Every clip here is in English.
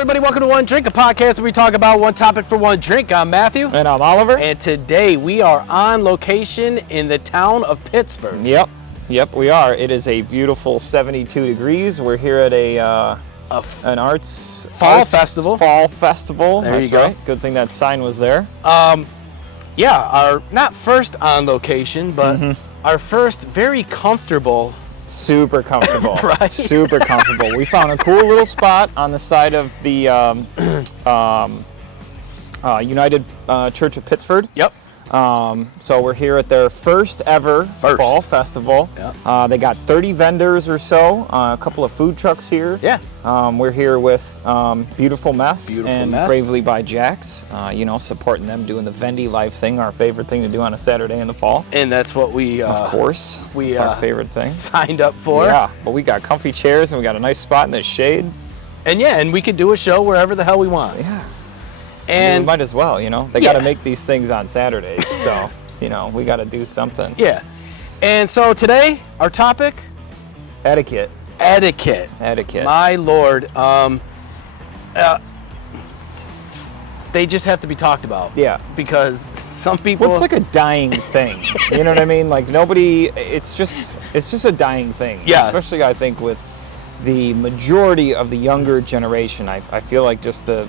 everybody. Welcome to One Drink, a podcast where we talk about one topic for one drink. I'm Matthew. And I'm Oliver. And today we are on location in the town of Pittsford. Yep, we are. It is a beautiful 72 degrees. We're here at an arts festival. Fall festival. There That's you go. Right. Good thing that sign was there. Our not first on location, but our first very comfortable. Super comfortable. Right. Super comfortable. We found a cool little spot on the side of the United Church of Pittsford. Yep. So we're here at their first ever fall festival. Yep. They got 30 vendors or so, a couple of food trucks here. Yeah. We're here with Beautiful Mess and Mess. Bravely by Jax, supporting them, doing the Vendy Life thing, our favorite thing to do on a Saturday in the fall. And that's what we Of course, it's our favorite thing. Signed up for. Yeah, but we got comfy chairs and we got a nice spot in the shade. And we could do a show wherever the hell we want. Yeah. And we might as well, They got to make these things on Saturdays, so, we got to do something. Yeah. And so today, our topic? Etiquette. Etiquette. My Lord. They just have to be talked about. Yeah. Because some people... Well, it's like a dying thing. You know what I mean? Like it's just a dying thing. Yeah. Especially, I think, with the majority of the younger generation. I feel like just the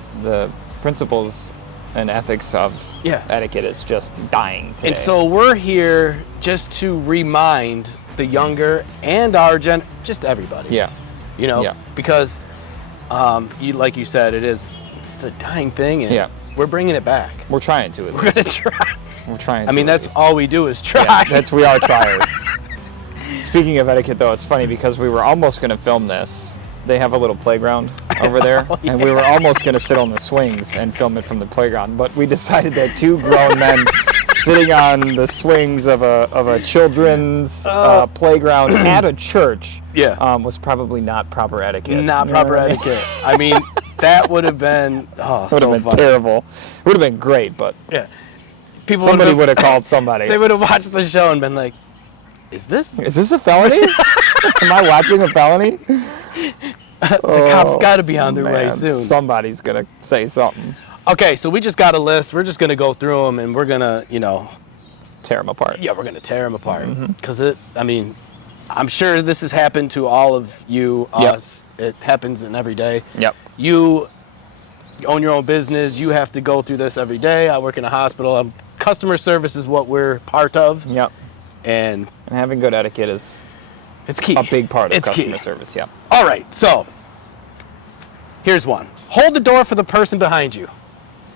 principles and ethics of etiquette is just dying today. And so we're here just to remind the younger and our just everybody. Yeah. Because like you said, it's a dying thing, and we're bringing it back. We're trying to. We're going to try. We're trying to. I mean, that's least. all we do is try. Yeah, we are triers. Speaking of etiquette, though, it's funny because we were almost going to film this. They have a little playground over there, and we were almost going to sit on the swings and film it from the playground, but we decided that two grown men sitting on the swings of a children's playground at a church was probably not proper etiquette. Not proper etiquette. I mean, that would have been terrible. It would have been great, but somebody would have called somebody. They would have watched the show and been like, Is this a felony? Am I watching a felony? The cops got to be on their way soon. Somebody's going to say something. Okay, so we just got a list. We're just going to go through them, and we're going to, tear them apart. Yeah, we're going to tear them apart. Because I'm sure this has happened to all of you, us. It happens in every day. Yep. You own your own business. You have to go through this every day. I work in a hospital. Customer service is what we're part of. Yep. And having good etiquette is key. A big part of customer service, yeah. All right, so here's one. Hold the door for the person behind you.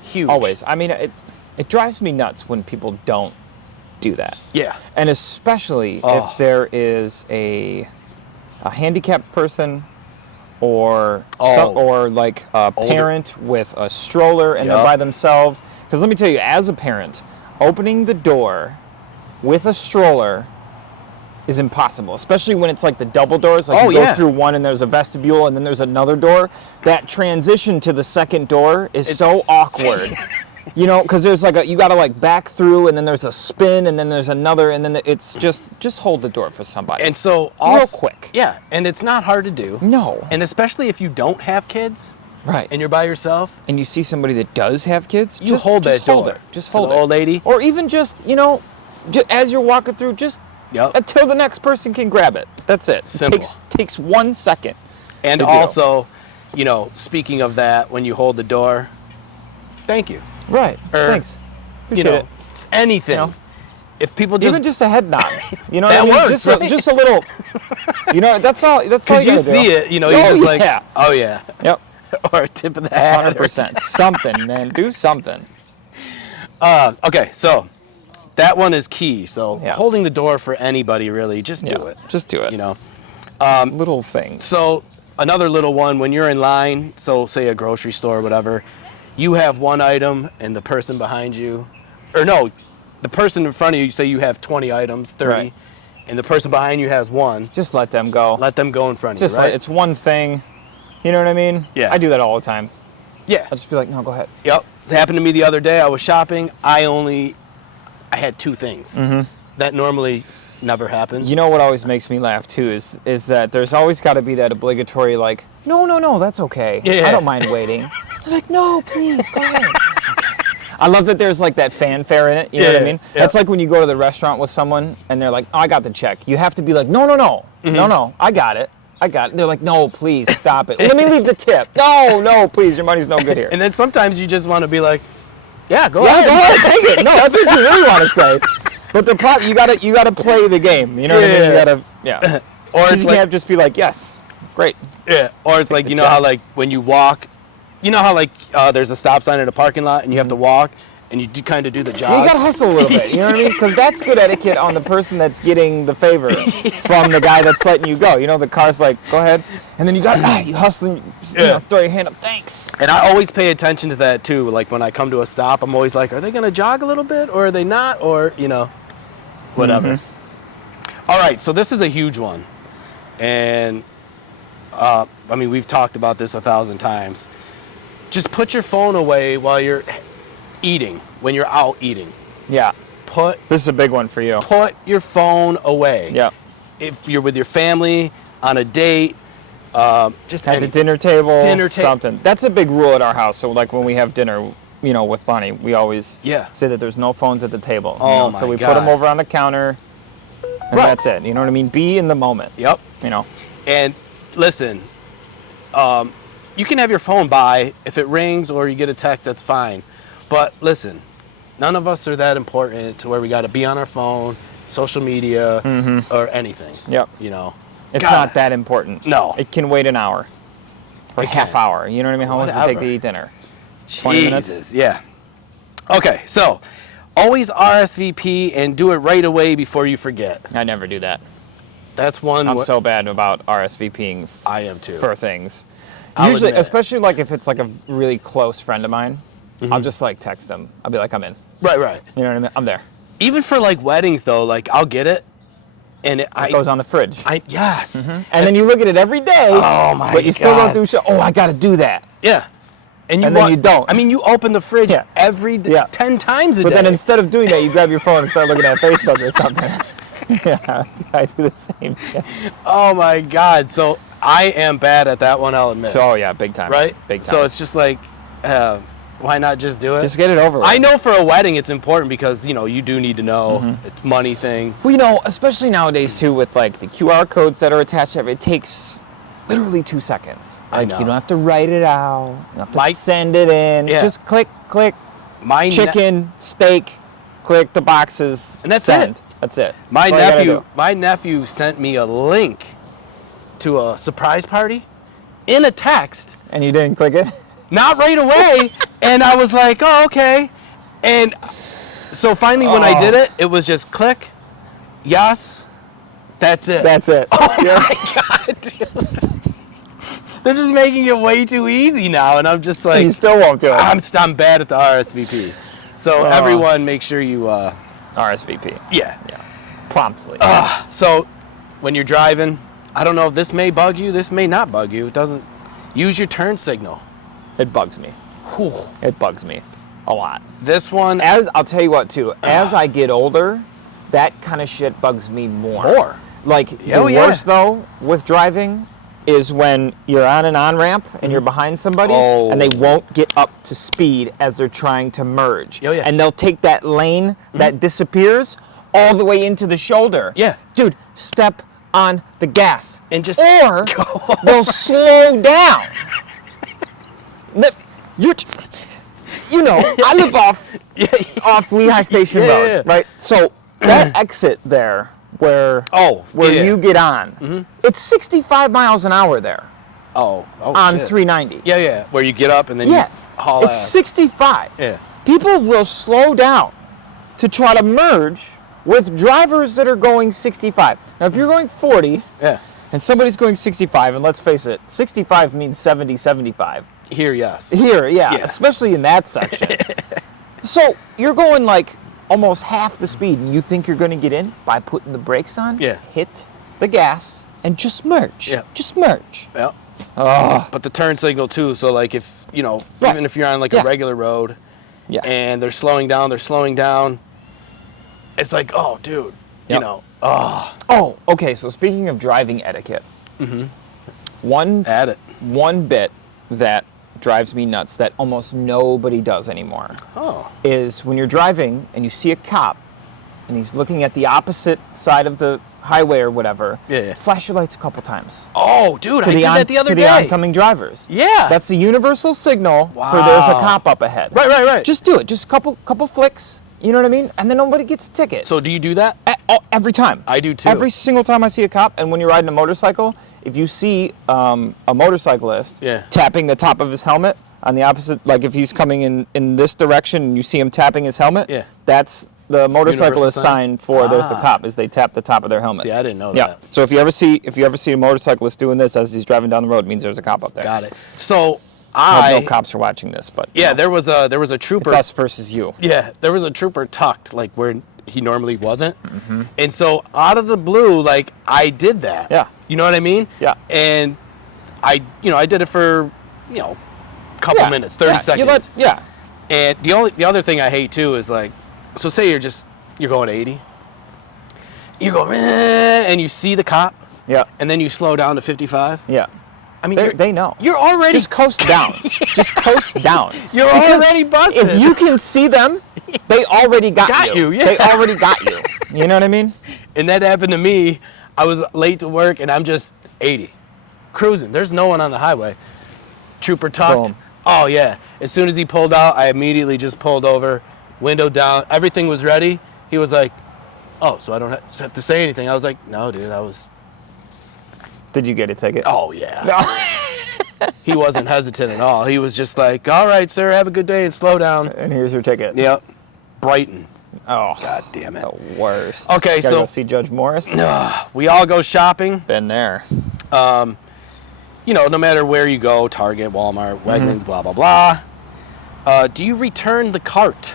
Huge. Always. I mean, it drives me nuts when people don't do that. Yeah. And especially if there is a handicapped person or like a parent with a stroller and they're by themselves. Because let me tell you, as a parent, opening the door with a stroller is impossible, especially when it's like the double doors. Like you go through one and there's a vestibule and then there's another door. That transition to the second door is so awkward. Because there's you got to back through and then there's a spin and then there's another and then it's just hold the door for somebody. And so real quick. Yeah, and it's not hard to do. No. And especially if you don't have kids. Right. And you're by yourself. And you see somebody that does have kids, just hold that door. Just hold it. Old lady. Or even just as you're walking through, just until the next person can grab it. That's it. Simple. It takes 1 second. And also, speaking of that, when you hold the door, thank you. Right. Thanks. Appreciate it. Anything. If people even just a head nod, that works. Just a little. That's all. That's all. Could you see it? You're just like, oh yeah. Yep. Or a tip of the hat. 100%. Something, man. Do something. Okay, so that one is key. So holding the door for anybody, really, just do it. Just do it. Little things. So another little one, when you're in line, so say a grocery store or whatever, you have one item and the person behind you, the person in front of you, say you have 20 items, 30, and the person behind you has one. Just let them go. Let them go in front of you, right? It's one thing. You know what I mean? Yeah. I do that all the time. Yeah. I'll just be like, no, go ahead. Yep. It happened to me the other day. I was shopping. I had two things that normally never happens. You know what always makes me laugh too is that there's always got to be that obligatory like, no, that's okay. Yeah. I don't mind waiting. Like, no, please go ahead. I love that there's like that fanfare in it. You know what I mean? Yeah. That's like when you go to the restaurant with someone and they're like, oh, I got the check. You have to be like, no, I got it. They're like, no, please stop it. Let me leave the tip. No, please, your money's no good here. And then sometimes you just want to be like, yeah, go Yeah, ahead. go ahead, take it. No, that's what you really want to say. But you gotta play the game. You know what I mean? You gotta, yeah. Or it's you like, can't just be like, yes, great. yeah. Or it's like, you know how like when you walk, you know how like there's a stop sign in a parking lot and you have to walk and you kind of do the jog. Yeah, you gotta hustle a little bit. You know what I mean? Because that's good etiquette on the person that's getting the favor from the guy that's letting you go. You know, the car's like, go ahead, and then you hustle and throw your hand up, thanks. And I always pay attention to that too. Like when I come to a stop, I'm always like, are they gonna jog a little bit or are they not? Or, whatever. All right, so this is a huge one. And, we've talked about this 1,000 times. Just put your phone away while you're eating, when you're out eating. Yeah. This is a big one for you. Put your phone away. Yeah. If you're with your family, on a date, just at the dinner table, Dinner something. That's a big rule at our house. So like when we have dinner, with Lonnie, we always say that there's no phones at the table. Oh my So we God. put them over on the counter, and that's it. You know what I mean? Be in the moment. Yep. And listen, you can have your phone by. If it rings or you get a text, that's fine. But listen, none of us are that important to where we got to be on our phone, social media, or anything. Yep. It's not that important. No. It can wait an hour or a half hour. You know what I mean? How long does it take to eat dinner? 20 minutes? Yeah. Okay, so always RSVP and do it right away before you forget. I never do that. That's one. I'm so bad about RSVPing. I am too. For things. I'll Usually, admit. especially like if it's like a really close friend of mine, I'll just like text them. I'll be like, I'm in. Right. You know what I mean? I'm there. Even for like weddings though, like I'll get it, and it goes on the fridge. Yes. And then you look at it every day. Oh my God. But you still don't do shit. Oh, I got to do that. Yeah. And then you don't. You open the fridge every day, 10 times a day. But then instead of doing that, you grab your phone and start looking at Facebook or something. Yeah, I do the same thing. Oh my God. So I am bad at that one, I'll admit. So yeah, big time. Right? Big time. So it's just like, why not just do it? Just get it over with. I know for a wedding it's important because, you do need to know. It's a money thing. Well, especially nowadays too with like the QR codes that are attached to it, it takes literally 2 seconds. I Like know. you don't have to write it out. You don't have to send it in. Yeah. Just click, My chicken, steak, click the boxes, and that's send. it. That's it. My That's all you gotta my nephew sent me a link to a surprise party in a text. do. And you didn't click it? Not right away. And I was like, oh, okay. And so finally when I did it, it was just click, yes, that's it. That's it. Oh my God, dude. They're just making it way too easy now. And I'm just like, You still won't do it. I'm bad at the RSVP. So everyone make sure you, RSVP. yeah. Promptly. So when you're driving, I don't know if this may bug you, this may not bug you. It doesn't. Use your turn signal. It bugs me. It bugs me a lot. This one, I'll tell you what too, as I get older, that kind of shit bugs me more. Like the worst though with driving is when you're on an on-ramp and you're behind somebody and they won't get up to speed as they're trying to merge. And they'll take that lane that disappears all the way into the shoulder. Yeah. Dude, step on the gas. And just or go. they'll slow down. I live off Lehigh Station Road, right? So that exit there where you get on, it's 65 miles an hour there. on shit. 390. Yeah. Where you get up and then you haul it's ass. 65. Yeah. People will slow down to try to merge with drivers that are going 65. Now, if you're going 40 and somebody's going 65, and let's face it, 65 means 70, 75. Here, yes. Here, especially in that section. So you're going like almost half the speed, and you think you're going to get in by putting the brakes on? Yeah. Hit the gas and just merge. Yeah. Just merge. Yeah. But the turn signal too. So like if even if you're on like a regular road, and they're slowing down, it's like, oh, dude, You know. Oh, okay. So speaking of driving etiquette, one bit that drives me nuts that almost nobody does anymore is when you're driving and you see a cop and he's looking at the opposite side of the highway or whatever, flash your lights a couple times. Oh, dude, I did that the other day. To the oncoming drivers. Yeah. That's the universal signal for there's a cop up ahead. Right. Just do it. Just couple flicks. You know what I mean? And then nobody gets a ticket. So do you do that? Every time. I do too. Every single time I see a cop, and when you're riding a motorcycle, if you see a motorcyclist tapping the top of his helmet on the opposite, like if he's coming in this direction and you see him tapping his helmet, that's the motorcyclist sign for there's a cop, is they tap the top of their helmet. See, I didn't know that. So if you ever see a motorcyclist doing this as he's driving down the road, it means there's a cop up there. Got it. So I hope no cops are watching this, but there was a trooper. It's us versus you. Yeah, there was a trooper tucked like where he normally wasn't, and so out of the blue, like I did that. Yeah. You know what I mean? Yeah. And I did it for a couple minutes, 30 seconds. And the other thing I hate too is like, so say you're going 80, you go and you see the cop, and then you slow down to 55. Yeah. I mean, they know. You're already just coast down. Just coast down. You're already busted. If you can see them, they already got you. Yeah. They already got you. You know what I mean? And that happened to me. I was late to work, and I'm just 80, cruising. There's no one on the highway. Trooper tucked. Boom. Oh yeah. As soon as he pulled out, I immediately just pulled over, window down. Everything was ready. He was like, "Oh, so I don't have to say anything." I was like, "No, dude, I was." Did you get a ticket? Oh yeah. No. He wasn't hesitant at all. He was just like, "All right, sir, have a good day and slow down." And here's your ticket. Yep. Brighton. Oh, God damn it. The worst. Okay, Gotta go see Judge Morris. We all go shopping. Been there. No matter where you go, Target, Walmart, Wegmans, blah, blah, blah. Do you return the cart?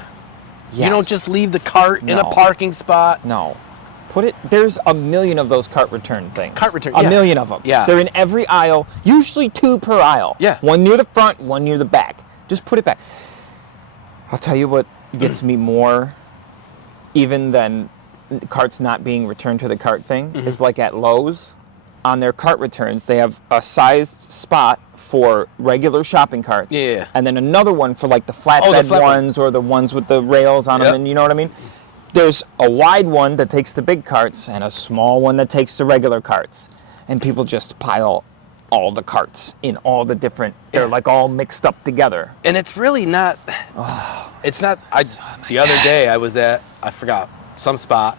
Yes. You don't just leave the cart in a parking spot? No. There's a million of those cart return things. Cart return, A million of them. Yeah. They're in every aisle, usually 2 per aisle. Yeah. One near the front, one near the back. Just put it back. I'll tell you what gets me more, even than carts not being returned to the cart thing, is like at Lowe's. On their cart returns, they have a sized spot for regular shopping carts. Yeah. And then another one for like the flatbed ones or the ones with the rails on them, and you know what I mean? There's a wide one that takes the big carts and a small one that takes the regular carts. And people just pile all the carts in all the different, they're like all mixed up together. And it's really not, the other day I was at, I forgot, some spot.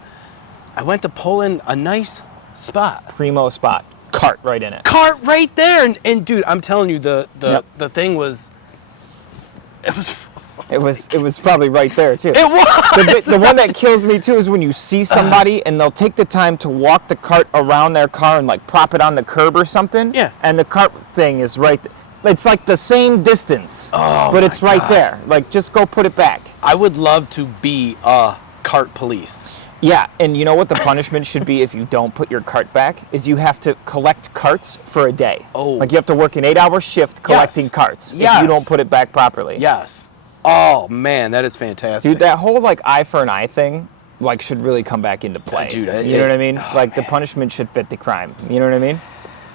I went to pull in a nice spot. Primo spot. Cart right in it. Cart right there. And dude, I'm telling you, the thing was, It was probably right there too. It was. The one that kills me too is when you see somebody and they'll take the time to walk the cart around their car and like prop it on the curb or something. Yeah. And the cart thing is right. It's like the same distance, but it's right there. Like just go put it back. I would love to be a cart police. Yeah, and you know what the punishment should be if you don't put your cart back? Is you have to collect carts for a day. Oh. Like you have to work an 8-hour shift collecting carts if you don't put it back properly. Yes. Oh man, that is fantastic. Dude, that whole like eye for an eye thing like should really come back into play. Dude, you know what I mean? Like the punishment should fit the crime. You know what I mean?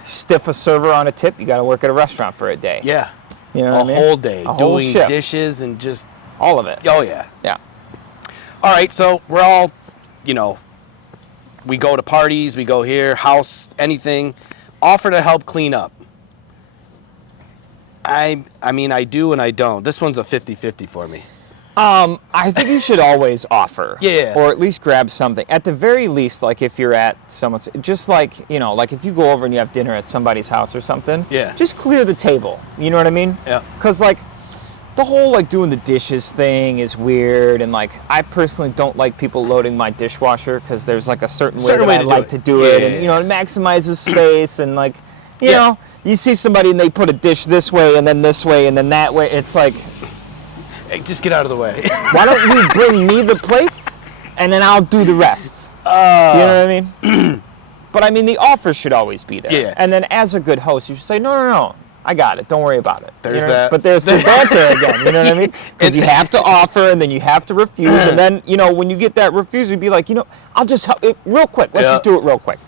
Stiff a server on a tip, you got to work at a restaurant for a day. Yeah. You know what I mean? A whole day whole doing shift. dishes and just all of it. Oh yeah. Yeah. All right, so we're all, we go to parties, we go here, house, anything, offer to help clean up. I mean, I do and I don't. This one's a 50-50 for me. I think you should always offer. Yeah. Or at least grab something. At the very least, like if you're at someone's, just like, like if you go over and you have dinner at somebody's house or something. Yeah. Just clear the table. You know what I mean? Yeah. Because like the whole like doing the dishes thing is weird. And like I personally don't like people loading my dishwasher because there's like a certain way that I like to do it. And, it maximizes space and like, you know. You see somebody and they put a dish this way and then that way. It's like, hey, just get out of the way. why don't you bring me the plates and then I'll do the rest? You know what I mean? But I mean, the offer should always be there. Yeah. And then as a good host, you should say, no. I got it. Don't worry about it. There's that. But there's the banter again. You know what I mean? Because you have to offer, and then you have to refuse, and then when you get that refusal, you'd be like, I'll just help it real quick. Let's just do it real quick.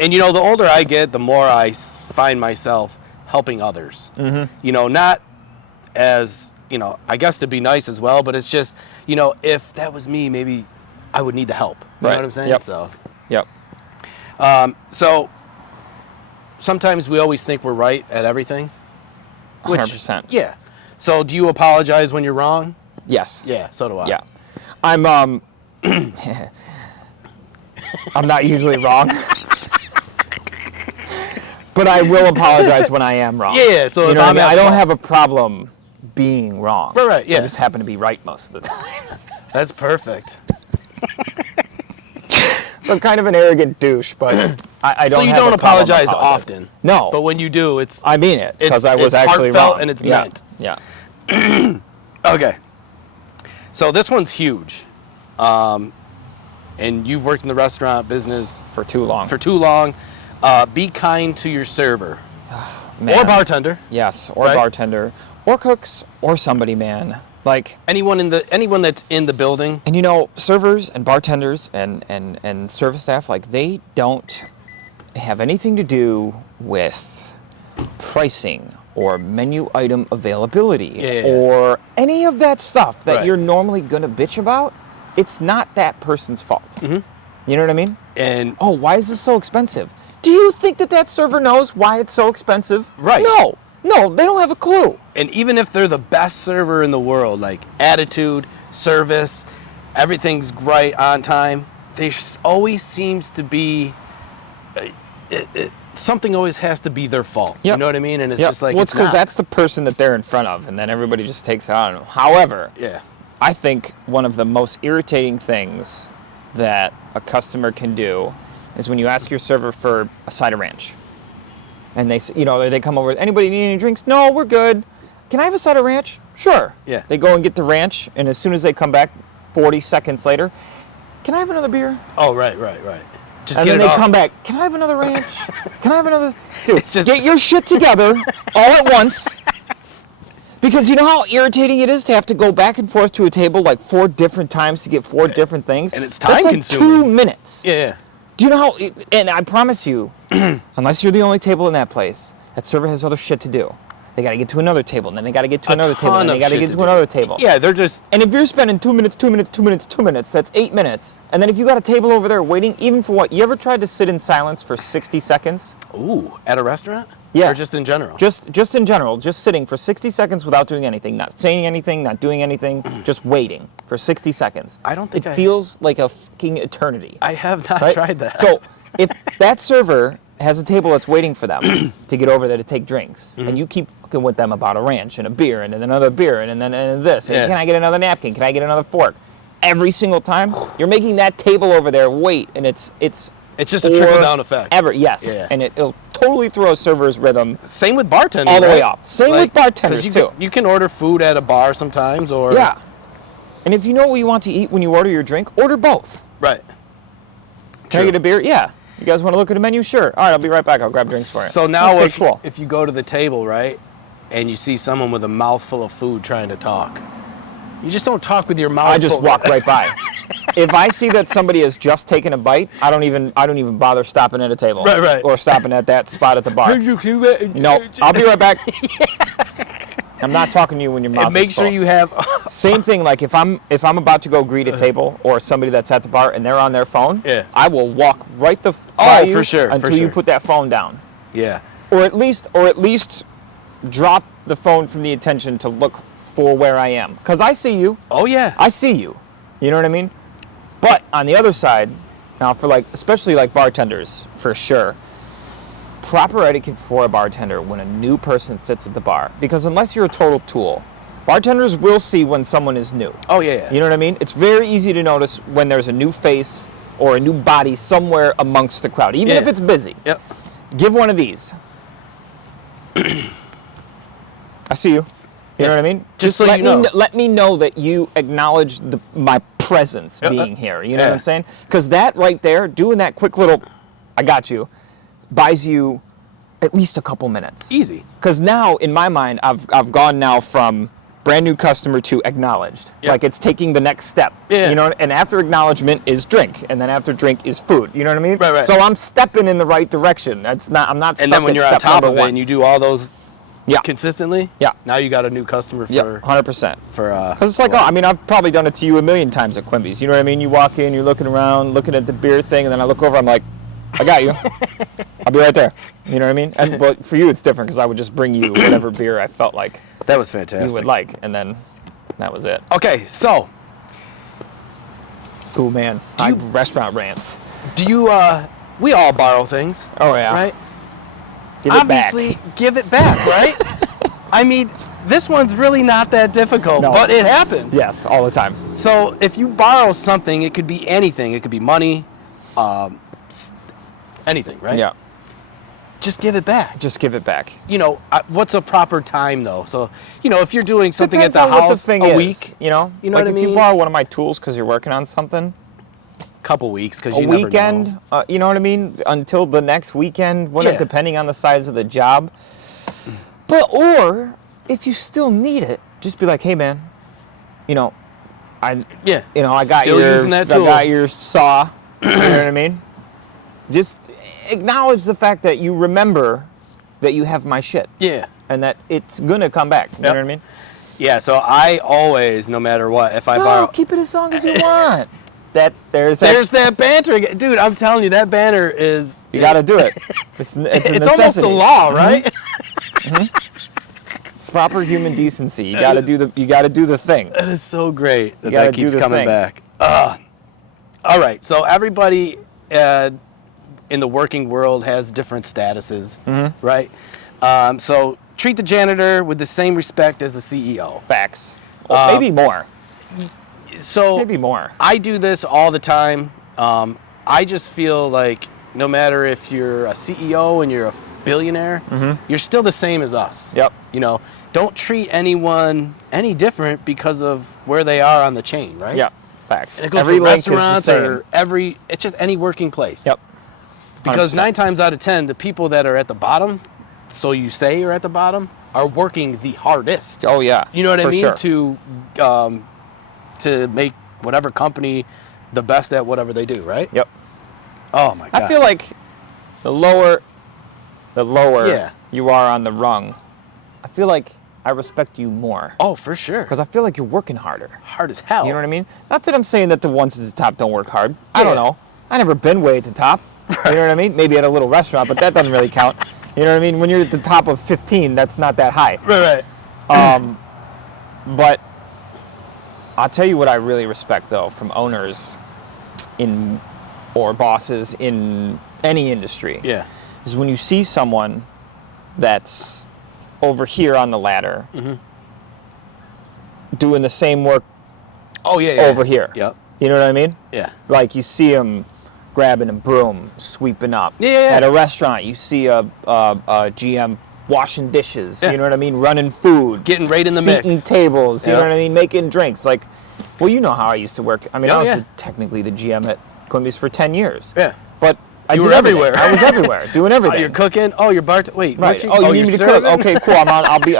And the older I get, the more I find myself helping others. Mm-hmm. Not as I guess to be nice as well, but it's just if that was me, maybe I would need the help. You know what I'm saying? Yep. So. Yep. So sometimes we always think we're right at everything. 100%. Yeah. So do you apologize when you're wrong? Yes. Yeah, so do I. Yeah. I'm I'm not usually wrong. But I will apologize when I am wrong. Yeah, so if I don't have a problem being wrong. Right, yeah. I just happen to be right most of the time. That's perfect. So I'm kind of an arrogant douche, but I don't. So you don't apologize often. No. But when you do, I mean it, because I was actually heartfelt wrong. And it's meant. Yeah. Okay. So this one's huge. And you've worked in the restaurant business for too long. Be kind to your server. Man. Or bartender. Yes, or bartender. Or cooks, or somebody, man. Like anyone that's in the building. And servers and bartenders and service staff, like they don't have anything to do with pricing or menu item availability or any of that stuff that you're normally gonna bitch about. It's not that person's fault. Mm-hmm. You know what I mean? And why is this so expensive? Do you think that server knows why it's so expensive? Right. No, they don't have a clue. And even if they're the best server in the world, like attitude, service, everything's right on time, there always seems to be something always has to be their fault. Yep. You know what I mean? And it's just like, it's because that's the person that they're in front of, and then everybody just takes it on them. However, I think one of the most irritating things that a customer can do is when you ask your server for a side of ranch. And they come over, anybody need any drinks? No, we're good. Can I have a side of ranch? Sure. Yeah. They go and get the ranch, and as soon as they come back 40 seconds later, can I have another beer? Oh, right. Just and get then they come back, can I have another ranch? Can I have another? Dude, get your shit together all at once. Because you know how irritating it is to have to go back and forth to a table like 4 different times to get 4 different things? And it's time consuming. That's like 2 minutes. Yeah. Do you know how, and I promise you, unless you're the only table in that place, that server has other shit to do. They got to get to another table, and then they got to get to another table, and they got to get to another table. Yeah, they're just... And if you're spending 2 minutes, that's 8 minutes. And then if you got a table over there waiting, even for what? You ever tried to sit in silence for 60 seconds? Ooh, at a restaurant? Yeah. Or just in general? Just in general, just sitting for 60 seconds without doing anything, not saying anything, not doing anything, just waiting for 60 seconds. I don't think it feels like a fucking eternity. I have not tried that. So if that server has a table that's waiting for them to get over there to take drinks, and you keep fucking with them about a ranch and a beer and then another beer and then this, and can I get another napkin? Can I get another fork? Every single time, you're making that table over there wait, and it's just a trickle-down effect. And it'll totally throw a server's rhythm. Same with bartenders, all the way off. Same with bartenders too. You can order food at a bar sometimes, or and if you know what you want to eat when you order your drink, order both. Right. Can I get a beer? Yeah. You guys want to look at a menu? Sure. All right, I'll be right back. I'll grab drinks for you. So now, if you go to the table, right, and you see someone with a mouthful of food trying to talk, you just don't talk with your mouth. I just walk right by. If I see that somebody has just taken a bite, I don't even bother stopping at a table. Right. Or stopping at that spot at the bar. No, I'll be right back. I'm not talking to you when your mouth is full. Make sure you have... Same thing, like if I'm about to go greet a table or somebody that's at the bar and they're on their phone, I will walk right by you for sure, until you put that phone down. Yeah. Or at least drop the phone from the attention to look for where I am. Because I see you. Oh, yeah. I see you. You know what I mean? But on the other side, now for especially bartenders, for sure, proper etiquette for a bartender when a new person sits at the bar. Because unless you're a total tool, bartenders will see when someone is new. Oh, yeah. You know what I mean? It's very easy to notice when there's a new face or a new body somewhere amongst the crowd, even if it's busy. Yep. Give one of these. I see you. You know what I mean? Just so you know. Let me know that you acknowledge my presence being here. You know what I'm saying? Because that right there, doing that quick little, I got you, buys you At least a couple minutes. Easy. Because now, in my mind, I've gone now from brand new customer to acknowledged. Yep. Like it's taking the next step. Yeah. You know, and after acknowledgement is drink, and then after drink is food. You know what I mean? Right. So I'm stepping in the right direction. I'm not stuck And then when at you're on step top number of it one. and you do all those Yeah. consistently, Yeah. now you got a new customer for 100%. Because it's like, I mean, I've probably done it to you a million times at Quimby's. You know what I mean? You walk in, you're looking around, looking at the beer thing, and then I look over, I'm like, I got you. I'll be right there. You know what I mean? But for you, it's different because I would just bring you whatever beer I felt like that was fantastic. you would like, and then that was it. Okay, so Oh man, restaurant rants. do you? We all borrow things. Oh yeah. Right. Give it back. Obviously, give it back, right? I mean, this one's really not that difficult, No. but it happens. Yes, all the time. So if you borrow something, it could be anything. It could be money, anything, right? Yeah. Just give it back. Just give it back. You know, what's a proper time though? So, you know, if you're doing something Depends at the on house what the thing a is, week, you know You know like what I if mean? you borrow one of my tools because you're working on something, couple weeks, because a you weekend, never know. you know what I mean? Until the next weekend, Yeah. depending on the size of the job. But, or, if you still need it, just be like, hey man, you know, I got Still using that tool. I got your saw, you know what I mean? Just acknowledge the fact that you remember that you have my shit. Yeah. And that it's gonna come back, you know what I mean? Yeah, so I always, no matter what, if I No, borrow... keep it as long as you want. There's that banter again. Dude, I'm telling you, that banter is... You got to do it. It's a necessity. It's almost the law, right? It's proper human decency. You got to do the thing. That is so great that gotta that keeps do the coming thing. back. All right, so everybody in the working world has different statuses, right? So treat the janitor with the same respect as the CEO. Facts. Well, maybe more. So Maybe more. I do this all the time. I just feel like no matter if you're a CEO and you're a billionaire, you're still the same as us. Yep. You know, don't treat anyone any different because of where they are on the chain, right? Yeah. Facts. And it goes Every for link is the restaurants same. or it's just any working place. Yep. Because 100%. 9 times out of 10, the people that are at the bottom, so you say are at the bottom, are working the hardest. Oh yeah. You know what I For mean? Sure. To make whatever company the best at whatever they do, right? Yep. Oh my God. I feel like the lower Yeah. you are on the rung, I feel like I respect you more. Oh, for sure. Because I feel like you're working harder. Hard as hell. You know what I mean? Not that I'm saying that the ones at the top don't work hard. I don't Yeah. know. I never been way at the top. You know what I mean? Maybe at a little restaurant, but that doesn't really count. You know what I mean? When you're at the top of 15, that's not that high. Right. But I'll tell you what I really respect though from owners or bosses in any industry. Yeah. Is when you see someone that's over here on the ladder doing the same work Oh, yeah. over here. Yep. You know what I mean? Yeah. Like you see them grabbing a broom, sweeping up. Yeah. At a restaurant, you see a GM washing dishes. Yeah. You know what I mean? Running food. Getting right in the seating mix. tables. You Yep. know what I mean? Making drinks. Like, well, you know how I used to work. I mean, Oh, I was yeah. technically the GM at Quimby's for 10 years. Yeah. But I You did were everything. everywhere. I was everywhere, doing Oh, everything. you're cooking. Oh, you're wait. Right. what You need me to cook? serving? Okay, cool. I'll be.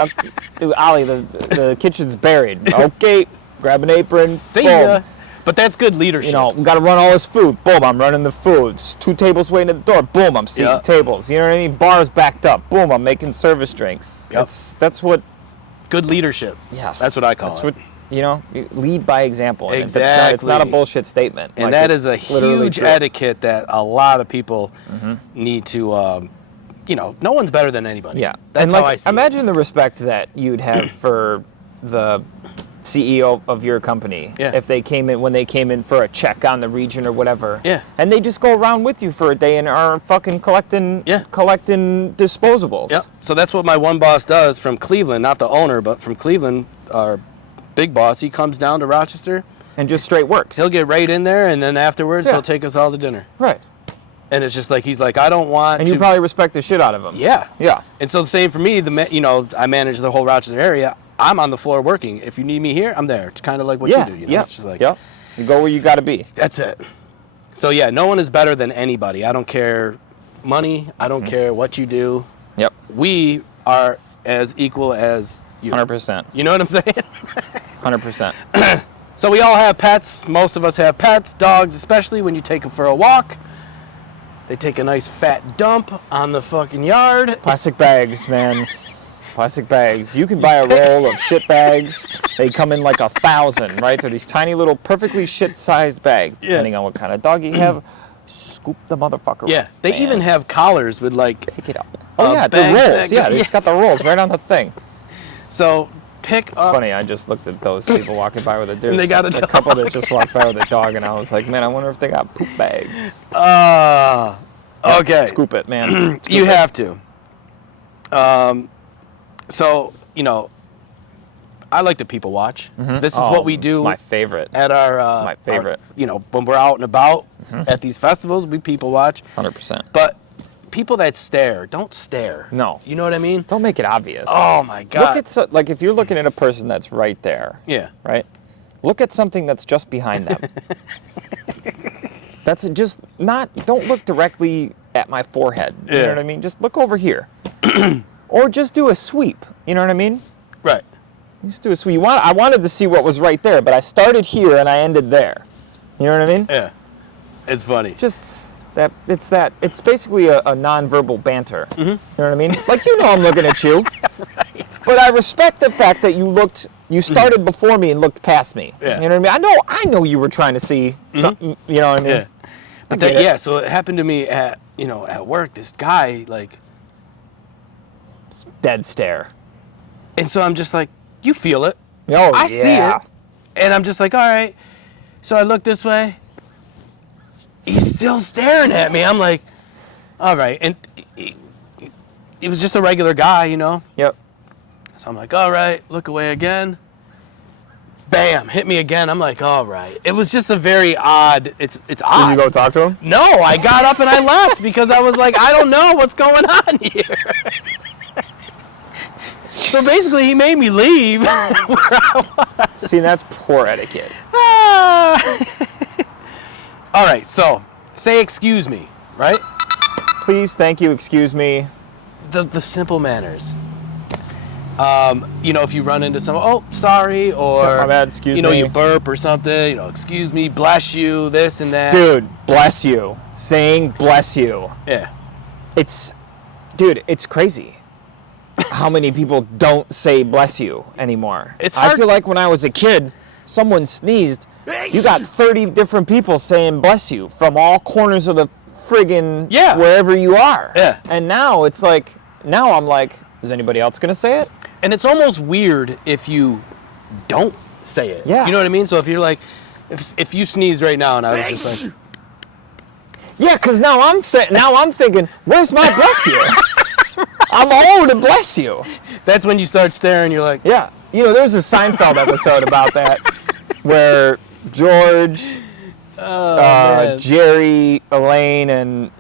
Dude, Ollie, the kitchen's buried. Okay, grab an apron. See boom. ya. But that's good leadership. You know, we got to run all this food. Boom, I'm running the food. 2 tables waiting at the door. Boom, I'm seating Yeah. tables. You know what I mean? Bars backed up. Boom, I'm making service drinks. Yep. That's what. Good leadership. Yes. That's what I call that's it. What, you know, you lead by example. And it's not a Exactly. bullshit statement. And Like, that is a it's literally huge true. etiquette that a lot of people need to, no one's better than anybody. Yeah. That's and how like, I see it. imagine the respect that you'd have for the CEO of your company Yeah. if when they came in for a check on the region or whatever. Yeah. And they just go around with you for a day and are fucking collecting disposables. Yep. So that's what my one boss does from Cleveland, not the owner, but from Cleveland, our big boss. He comes down to Rochester. And just straight works. He'll get right in there, and then afterwards, Yeah. he'll take us all to dinner. Right. And it's just like, he's like, I don't want And to... you probably respect the shit out of him. Yeah. Yeah. And so the same for me, I manage the whole Rochester area. I'm on the floor working. If you need me here, I'm there. It's kind of like what you do. You know? Yeah. It's just like, yeah. You go where you got to be. That's it. So yeah, no one is better than anybody. I don't care money. I don't care what you do. we are as equal as you. 100%. You know what I'm saying? 100%. So we all have pets. Most of us have pets, dogs especially. When you take them for a walk, they take a nice fat dump on the fucking yard. Plastic bags, man. Plastic bags. You can buy a roll of shit bags. They come in like 1,000, right? They're these tiny little perfectly shit-sized bags. Depending on what kind of dog you have, scoop the motherfucker Yeah, up, they man. even have collars with like... Pick it up. Oh, yeah, the rolls. Yeah, they just got the rolls right on the thing. So... It's funny, I just looked at those people walking by with And they got a dog. couple that just walked by with a dog, and I was like, man, I wonder if they got poop bags. Okay. Scoop it, man. You have to. So, you know, I like to people watch. Mm-hmm. This is what we do. It's my favorite. At our, it's my favorite. You know, when we're out and about at these festivals, we people watch. 100%. But people that stare, don't stare. No. You know what I mean? Don't make it obvious. Oh my God. Look at like if you're looking at a person that's right there. Yeah. Right? Look at something that's just behind them. That's just not, don't look directly at my forehead. You know what I mean? Just look over here. Or just do a sweep. You know what I mean? Right. Just do a sweep. I wanted to see what was right there, but I started here and I ended there. You know what I mean? Yeah. It's funny. Just it's basically a nonverbal banter. Mm-hmm. You know what I mean? Like, you know I'm looking at you. Right. But I respect the fact that you started before me and looked past me. Yeah. You know what I mean? I know you were trying to see something, you know what I mean? Yeah. But then, so it happened to me at work, this guy, like, dead stare. And so I'm just like, you feel it. Oh, I see it. And I'm just like, all right. So I look this way. He's still staring at me. I'm like, all right. And he was just a regular guy, you know? Yep. So I'm like, all right, look away again. Bam, hit me again. I'm like, all right. It was just a very odd, it's odd. Did you go talk to him? No, I got up and I left because I was like, I don't know what's going on here. So basically, he made me leave where I was. See, that's poor etiquette. All right, so say excuse me, right? Please, thank you, excuse me. The simple manners. You know, if you run into someone, oh, sorry, or my bad, excuse me. You burp or something, you know, excuse me, bless you, this and that. Dude, bless you. Saying bless you. Yeah. It's crazy how many people don't say bless you anymore. It's hard. I feel like when I was a kid, someone sneezed, you got 30 different people saying bless you from all corners of the friggin' wherever you are. Yeah. And now it's like, I'm like, is anybody else going to say it? And it's almost weird if you don't say it. Yeah. You know what I mean? So if you're like, if you sneezed right now and I was just like. Yeah, because now I'm thinking, where's my bless you? I'm owed to bless you. That's when you start staring, you're like. Yeah. You know, there's a Seinfeld episode about that where George, Jerry, Elaine, and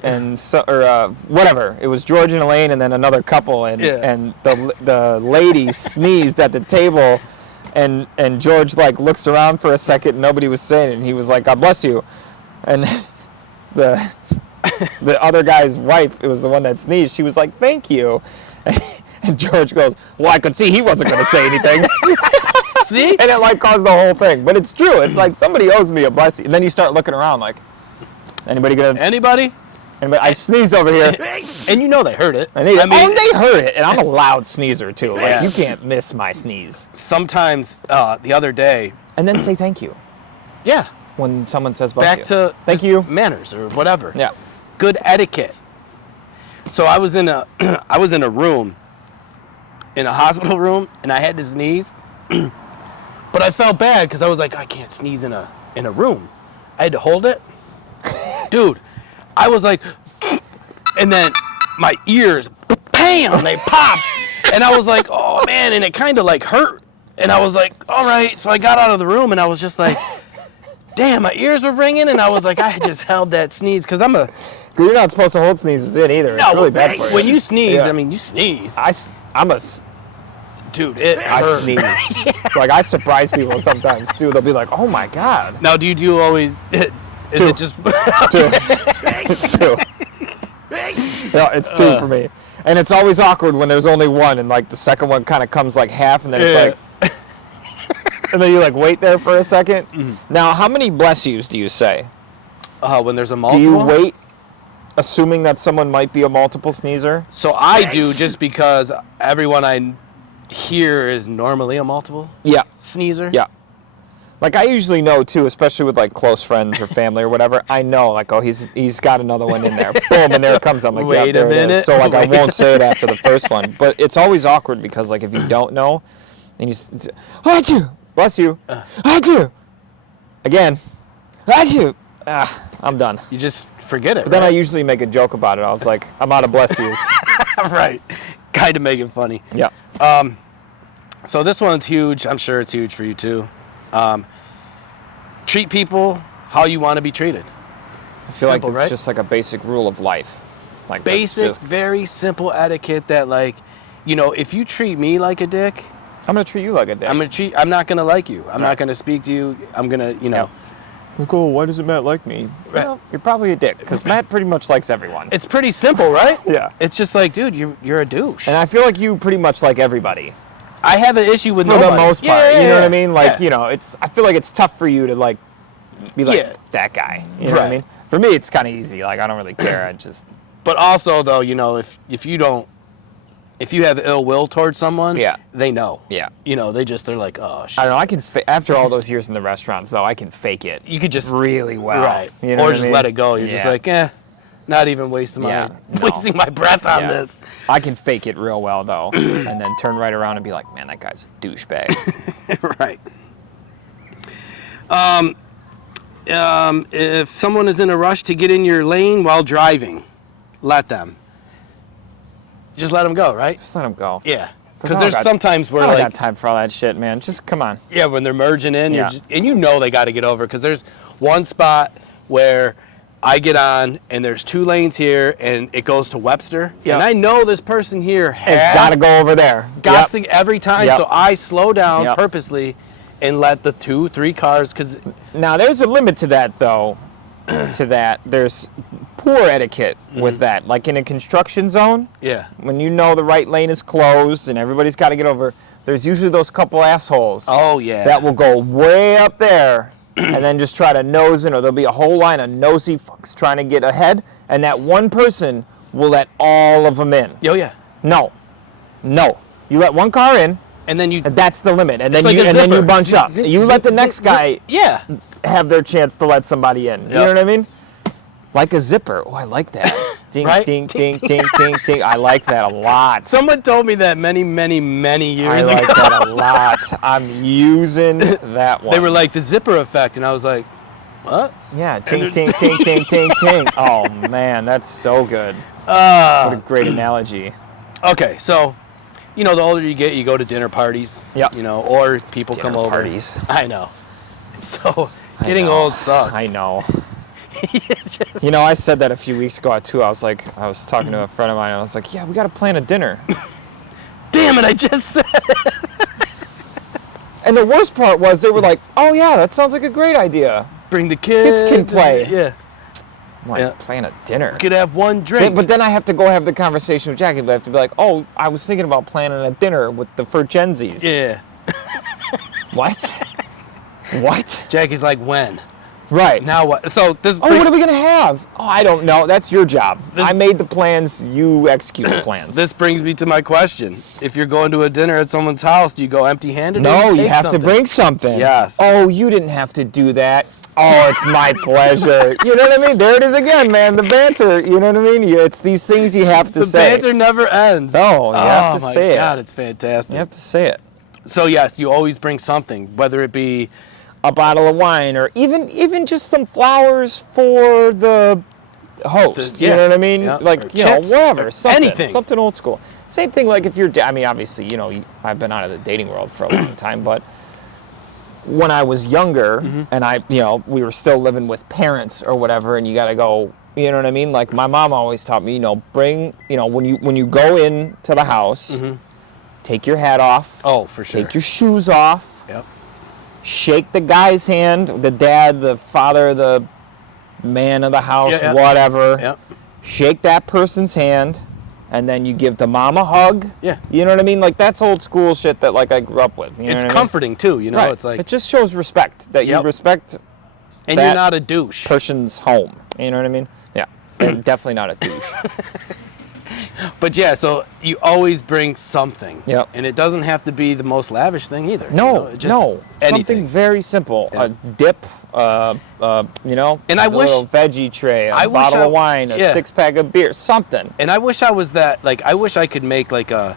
whatever. It was George and Elaine, and then another couple, and the lady sneezed at the table, and George like looks around for a second, and nobody was saying it, and he was like, "God bless you," and the other guy's wife, it was the one that sneezed. She was like, "Thank you," and George goes, "Well, I could see he wasn't going to say anything." See? And it like caused the whole thing. But it's true. It's like somebody owes me a bless you. And then you start looking around like, anybody? I sneezed over here. And you know they heard it. They heard it. And I'm a loud sneezer too. Like you can't miss my sneeze. Sometimes the other day. And then say thank you. Yeah. When someone says bless you. Back to thank you. Manners or whatever. Yeah. Good etiquette. So I was in a room, in a hospital room, and I had to sneeze. But I felt bad because I was like, I can't sneeze in a room. I had to hold it. Dude, I was like, and then my ears, bam, they popped. And I was like, oh man, and it kind of like hurt. And I was like, all right. So I got out of the room and I was just like, damn, my ears were ringing. And I was like, I just held that sneeze because you're not supposed to hold sneezes in either. It's really bad for you. When you sneeze, I mean, you sneeze. Dude, I sneeze. Like, I surprise people sometimes, too. They'll be like, oh, my God. Now, do you always... Is it just... Two. It's two. No, it's two for me. And it's always awkward when there's only one, and like the second one kind of comes like half, and then it's like, and then you like wait there for a second. Now, how many bless yous do you say? When there's a multiple? Do you wait, assuming that someone might be a multiple sneezer? So I do, just because everyone I hear is normally a multiple sneezer. Yeah. Like, I usually know, too, especially with, like, close friends or family or whatever. I know, like, oh, he's got another one in there. Boom, and there it comes. I'm like, Wait there a minute. it is. So, like, I won't say it after the first one. But it's always awkward because, like, if you don't know, and I do. Bless you. I do. Again. I do. I'm done. You just forget it. But then I usually make a joke about it. I was like, I'm out of bless yous. Right. Kind of make it funny. Yeah. So this one's huge. I'm sure it's huge for you, too. Treat people how you want to be treated. I feel Simple, like it's right? just like a basic rule of life. Like Basic, very simple etiquette that, like, you know, if you treat me like a dick, I'm gonna treat you like a dick. I'm not gonna like you. I'm not gonna speak to you. I'm gonna, you know. Like, oh, why doesn't Matt like me? Right. Well, you're probably a dick, because Matt pretty much likes everyone. It's pretty simple, right? Yeah. It's just like, dude, you're a douche. And I feel like you pretty much like everybody. I have an issue with For nobody. the most part, you know what I mean? Like, Yeah. you know, I feel like it's tough for you to, like, be like, Yeah. that guy. You know what I Right. mean? For me, it's kind of easy. Like, I don't really care. I just... But also, though, you know, if you have ill will towards someone, they know. Yeah. You know, they're like, oh, shit. I don't know. I can after all those years in the restaurants, though, I can fake it. You could just really well. Right. You know or what just I mean? let it go. You're just like, not even wasting wasting my breath on this. I can fake it real well, though, and then turn right around and be like, man, that guy's a douchebag. Right. If someone is in a rush to get in your lane while driving, let them. Just let them go, right? Just let them go. Yeah. Because there's sometimes where, I don't like, got time for all that shit, man. Just come on. yeah, when they're merging in, and you know they got to get over. Because there's one spot where I get on, and there's 2 lanes here, and it goes to Webster. Yep. And I know this person here has It's got to go over there. got to every time. Yep. So I slow down Yep. purposely and let the 2-3 cars, because Now, there's a limit to that, though. There's poor etiquette with that. Like in a construction zone, when you know the right lane is closed and everybody's got to get over, there's usually those couple assholes that will go way up there and then just try to nose in, or there'll be a whole line of nosy fucks trying to get ahead, and that one person will let all of them in. Oh, yeah. No. You let one car in, and then that's the limit, and then like you bunch up. You let the next guy have their chance to let somebody in. You know what I mean? Like a zipper. Oh, I like that. Ding, Right? ding, ding, ding, ding, ding. I like that a lot. Someone told me that many, many, many years ago. I like that a lot. I'm using that one. They were like, the zipper effect, and I was like, what? Yeah, ting, ting, ting, ting, ting, ting. Oh, man, that's so good. What a great analogy. Okay, so, you know, the older you get, you go to dinner parties. Yep. You know, or people Dinner come over. parties. I know. So, getting old sucks. I know. You know, I said that a few weeks ago, too. I was talking to a friend of mine, and I was like, yeah, we got to plan a dinner. Damn it, I just said it. And the worst part was they were like, oh, yeah, that sounds like a great idea. Bring the kids. Kids can play. Yeah. I'm like, plan a dinner. You could have one drink. But then I have to go have the conversation with Jackie, but I have to be like, oh, I was thinking about planning a dinner for Gen Zs. Yeah. What? Jackie's like, when? Right. Now what? So this. What are we going to have? Oh, I don't know. That's your job. I made the plans. You execute the plans. This brings me to my question. If you're going to a dinner at someone's house, do you go empty-handed? No, you have to bring something. Yes. Oh, you didn't have to do that. Oh, it's my pleasure. You know what I mean? There it is again, man. The banter. You know what I mean? It's these things you have to say. The banter never ends. No, you have to say it. Oh, my God, it's fantastic. You have to say it. So, yes, you always bring something, whether it be a bottle of wine, or even just some flowers for the host. You know what I mean? Yeah. Like, or you know, chips, whatever. Anything. Something old school. Same thing like if you're, I mean, obviously, you know, I've been out of the dating world for a long time, but when I was younger and we were still living with parents or whatever, and you got to go, you know what I mean? Like my mom always taught me, bring, when you go into the house, take your hat off. Oh, for sure. Take your shoes off. Yep. Shake the guy's hand, the dad, the father, the man of the house, whatever. Yep. Shake that person's hand. and then you give the mom a hug. Yeah. You know what I mean? Like, that's old school shit that, like, I grew up with. You know it's what comforting, too, you know? Right. It's like... It just shows respect, that you respect and you're not a douche. Person's home. You know what I mean? Yeah. And definitely not a douche. But yeah, so you always bring something. Yep. And it doesn't have to be the most lavish thing either. No, just no. anything. Something very simple. Yeah. A dip, you know, and I wish, little veggie tray, a bottle of wine, a 6-pack of beer, something. And I wish I was that, like, I wish I could make like a,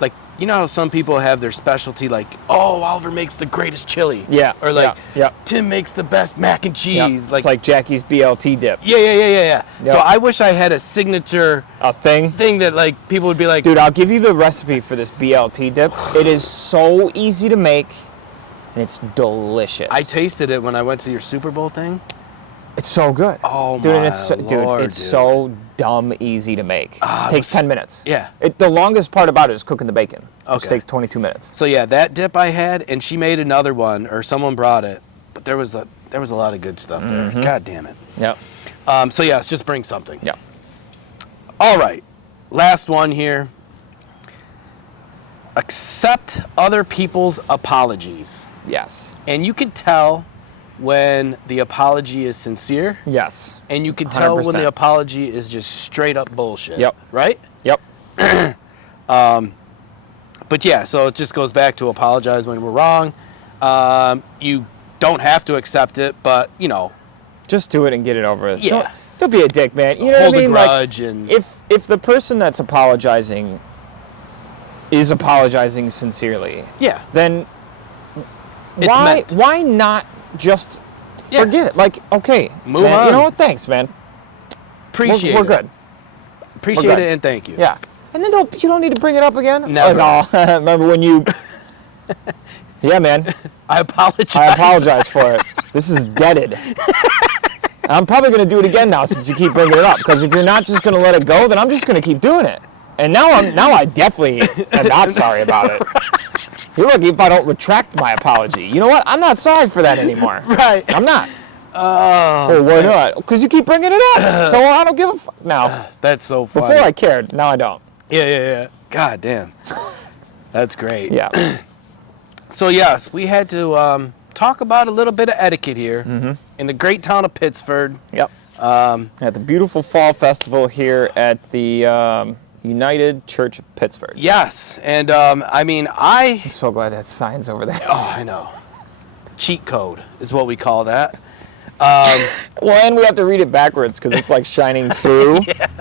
like, you know how some people have their specialty, like, oh, Oliver makes the greatest chili. Yeah. Or like, Tim makes the best mac and cheese. It's like Jackie's BLT dip. Yeah. Yep. So I wish I had a signature thing that, like, people would be like, dude, I'll give you the recipe for this BLT dip. It is so easy to make, and it's delicious. I tasted it when I went to your Super Bowl thing. It's so good. Oh, dude, my and it's Lord, it's so dumb easy to make. Takes 10 minutes. Yeah. The longest part about it is cooking the bacon, which Okay. takes 22 minutes. So yeah, that dip I had, and she made another one, or someone brought it, but there was a lot of good stuff there. God damn it. Yep. So yes, just bring something. Yep. All right, last one here. Accept other people's apologies. Yes. And you can tell when the apology is sincere. Yes. And you can tell 100%. when the apology is just straight up bullshit. Yep. Right? Yep. But yeah, so it just goes back to apologize when we're wrong. You don't have to accept it, but, you know. Just do it and get it over with. Yeah. Don't be a dick, man. You know Hold what I mean? a grudge like, and... if the person that's apologizing is apologizing sincerely, then why not just forget it? Like, okay, move man, on. you know what? Thanks, man. Appreciate we're it. good. Appreciate We're good. it and thank you. Yeah. And then you don't need to bring it up again. Never. Like, oh, remember when you... Yeah, man. I apologize. I apologize for it. This is deaded. I'm probably going to do it again now since you keep bringing it up. Because if you're not just going to let it go, then I'm just going to keep doing it. And now I definitely am not sorry about it. You're lucky if I don't retract my apology. You know what? I'm not sorry for that anymore. Right. I'm not. Oh, why not? Because you keep bringing it up. So I don't give a fuck now. That's so funny. Before I cared, now I don't. Yeah. God damn. That's great. Yeah. So yes, we had to talk about a little bit of etiquette here in the great town of Pittsford. Yep. At the beautiful fall festival here at the United Church of Pittsford. Yes, and I mean, I'm so glad that sign's over there. Oh, I know. Cheat code is what we call that. Well, and we have to read it backwards because it's like shining through,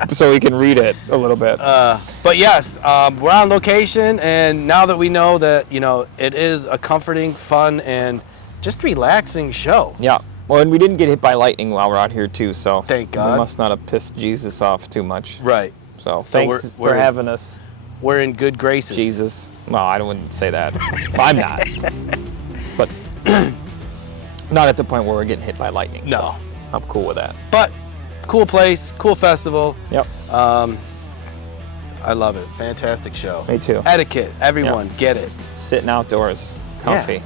so we can read it a little bit. But yes, we're on location, and now that we know that, you know, it is a comforting, fun, and just relaxing show. Yeah. Well, and we didn't get hit by lightning while we're out here too, so thank God. We must not have pissed Jesus off too much. Right. So thanks for having us. We're in good graces. Jesus. Well, I wouldn't say that. I'm not. But not at the point where we're getting hit by lightning. No. So I'm cool with that. But cool place, cool festival. Yep. I love it. Fantastic show. Me too. Etiquette. Everyone, get it. Sitting outdoors. Comfy.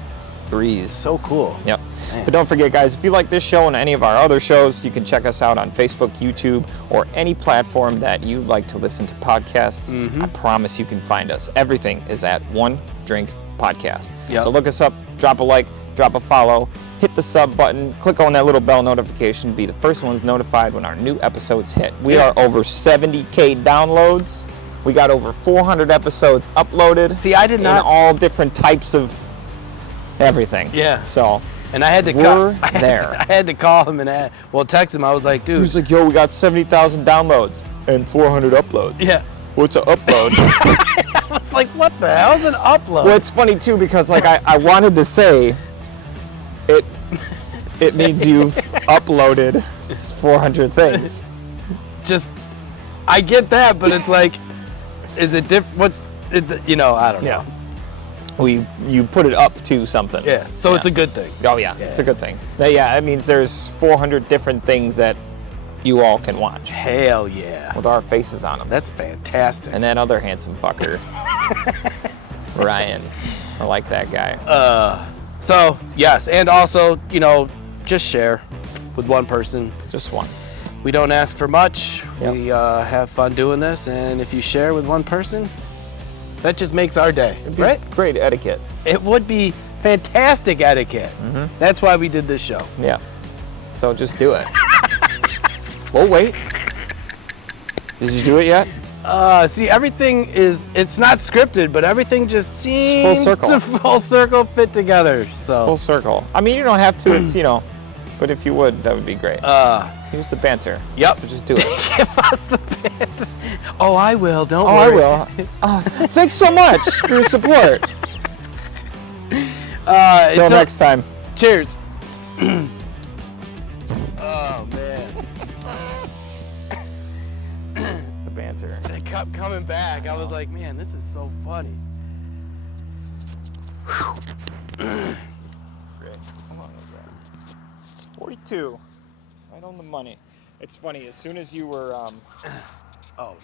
Breeze. So cool. Yep. Man. But don't forget, guys, if you like this show and any of our other shows, you can check us out on Facebook, YouTube, or any platform that you like to listen to podcasts. I promise you can find us. Everything is at One Drink Podcast. Yep. So look us up, drop a like, drop a follow, hit the sub button, click on that little bell notification, be the first ones notified when our new episodes hit. We are over 70K downloads. We got over 400 episodes uploaded. See, I did not... in all different types of everything. Yeah. So, and I had to there. I had to call him and text him. I was like, dude. He was like, yo, we got 70,000 downloads and 400 uploads. Yeah. What's an upload? I was like, what the hell's an upload? Well, it's funny too because like I wanted to say it means you've uploaded 400 things. Just, I get that, but it's like, is it different? What's, you know, I don't know. Yeah. You put it up to something. Yeah, so it's a good thing. Oh yeah, it's a good thing. Yeah, it means there's 400 different things that you all can watch. Hell yeah. With our faces on them. That's fantastic. And that other handsome fucker, Ryan. I like that guy. So, yes, and also, you know, just share with one person. Just one. We don't ask for much. Yep. We have fun doing this, and if you share with one person, that just makes our day, right? Great etiquette. It would be fantastic etiquette. That's why we did this show. Yeah. So just do it. Oh, wait. Did you do it yet? See, everything it's not scripted, but everything just seems full circle. to full circle fit together. So Full circle. I mean, you don't have to, it's, but if you would, that would be great. Here's the banter. Yep. So just do it. Give us the bit. Oh, I will. Don't I worry. will. Thanks so much for your support. Until next time. Cheers. Oh, man. The banter. They kept coming back. I was like, man, this is so funny. Great. How long was that? 42. Right on the money. It's funny, as soon as you were... Oh, no.